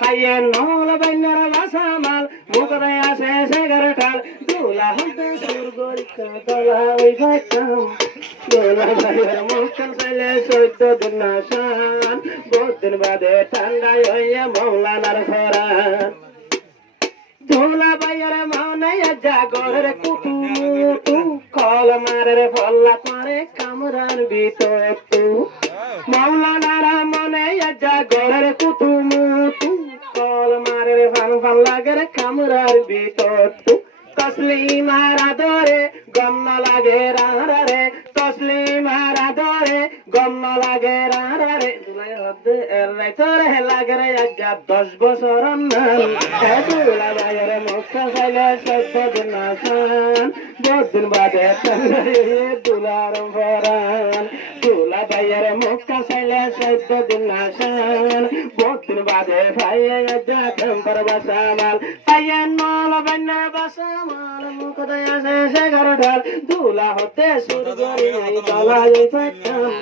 পাইয়ে নল বান্নার বাসামাল মুখে আসে সেগার ঠাল দুলা হতে সুর গরিকা দলা ওই ভাইতাম দুলা ভাইয়ের মুখখান চাইলে চৈদ্দ দিন আসান বহুত দিন বাদে ঠান্ডায় হইয়া মৌলানার ঘরান দুলা ভাইয়ের মনে জাগরের কুটু কল মারের ফল্লা করে কামরার ভিতর তু মৌলানার মনে জাগরের কুটু কল মারের ফান ফান লাগের কামরার ভিতর তু তসলিমার আদরে গম লাগে রারে তসলিমার আদরে গম লাগে রারে তোরে লাগে রে আজ্জা 10 বছর দুলা ভাইয়ের মুখটা খাইলে 14 দিন আসান 10 দিন বাদে দুলার ভরান দুলা ভাইয়ের মুখটা খাইলে 14 দিন আসান 10 দিন বাদে ভাইয়ে আজ্জা টেম্পার বাসামাল পাইয়ে নল বান্নার বাসামাল মুখ দয়া আসে সেগার ঢাল দুলা হতে সুর গরি দলা যাইতাম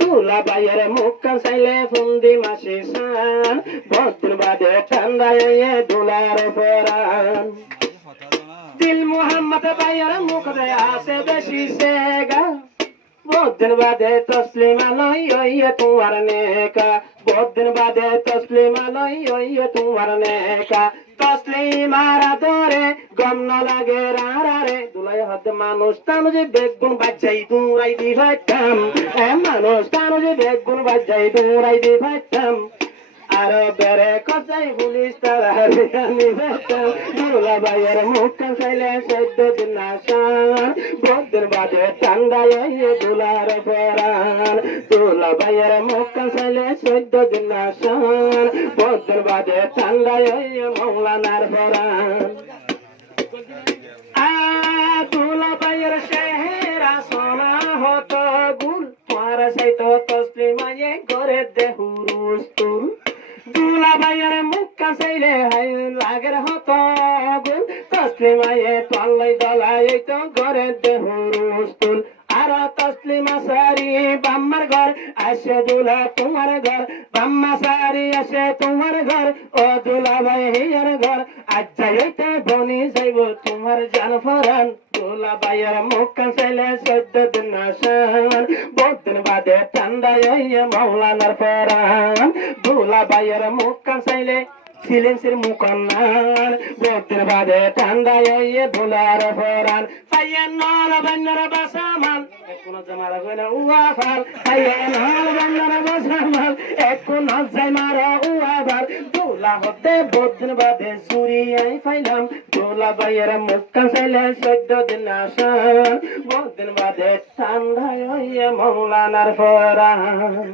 দুলা ভাইয়ের মুখখান চাইলে ফুন্দি মাসি সান ভদ্র বাদে ঠান্ডায় দুলার ফরান দিল মোহাম্মদ ভাইয়ের মুখ দয়া আসে বেশি সেগা बहुत दिन बाद तस्लीमा लई तुम्हार नेका बहुत दिन बाद तस्लीमा लई तुम्हार नेका तस्लीमार आदरे गम न लागे रे दुलाई हद मानुष तानुजे बेगुन बाजाई दुराई दी भाइताम ए मानुष तानुजे बेगुन बाजाई दुराई दी भाइताम आरो बेरे कसाई पुलिस तारारे आनी भाइताम दुला भाइयर मुखखान चाइले 14 दिन आसान बहुत दिन बादे ঠান্ডায় দুলার ফরান দুলা ভাইয়ের মুখখান চাইলে 14 দিন আসান বহুত দিন বাদে ঠান্ডায় মৌলানার ফরান দুলা ভাইয়ের চেহারা সোনা হতো গুল তোমার সাইতো তসলিমায়ে করে দেহুরুস তুল দুলা ভাইয়ের মুখখান চাইলে হাই লাগের হতো গুল তসলিমায়ে তলাই দলাই তো করে দেহুরুস তুল আর তসলিমা সারি বাম্মার ঘর আসে দুলা তোমার ঘর বাম্মা সারি আসে তোমার ঘর ও দুলা ভাই হিয়ার ঘর আজ যাইতে বনি যাইব তোমার জান ফরান দুলা ভাইয়ের মুখখান চাইলে 14 দিন আসান বহুত দিন বাদে ঠান্ডায় মৌলানার ফরান দুলা ভাইয়ের মুখখান চাইলে সিলেন্সের মুকন্নান বহুত দিন বাদে ঠান্ডায় দুলার ফরান পাইয়ে নল বান্নার বাসামাল কোন জামারা কইনা উয়া ফাল পাইয়ে নল বান্নার বাসামাল কোন যাই মারা উয়া বার দুলা হতে বহুত দিন বাদে চুরি আই পাইলাম দুলা ভাইয়ের মুখখান চাইলে 14 দিন আসান বহুত দিন বাদে ঠান্ডায় মৌলানার ফরান।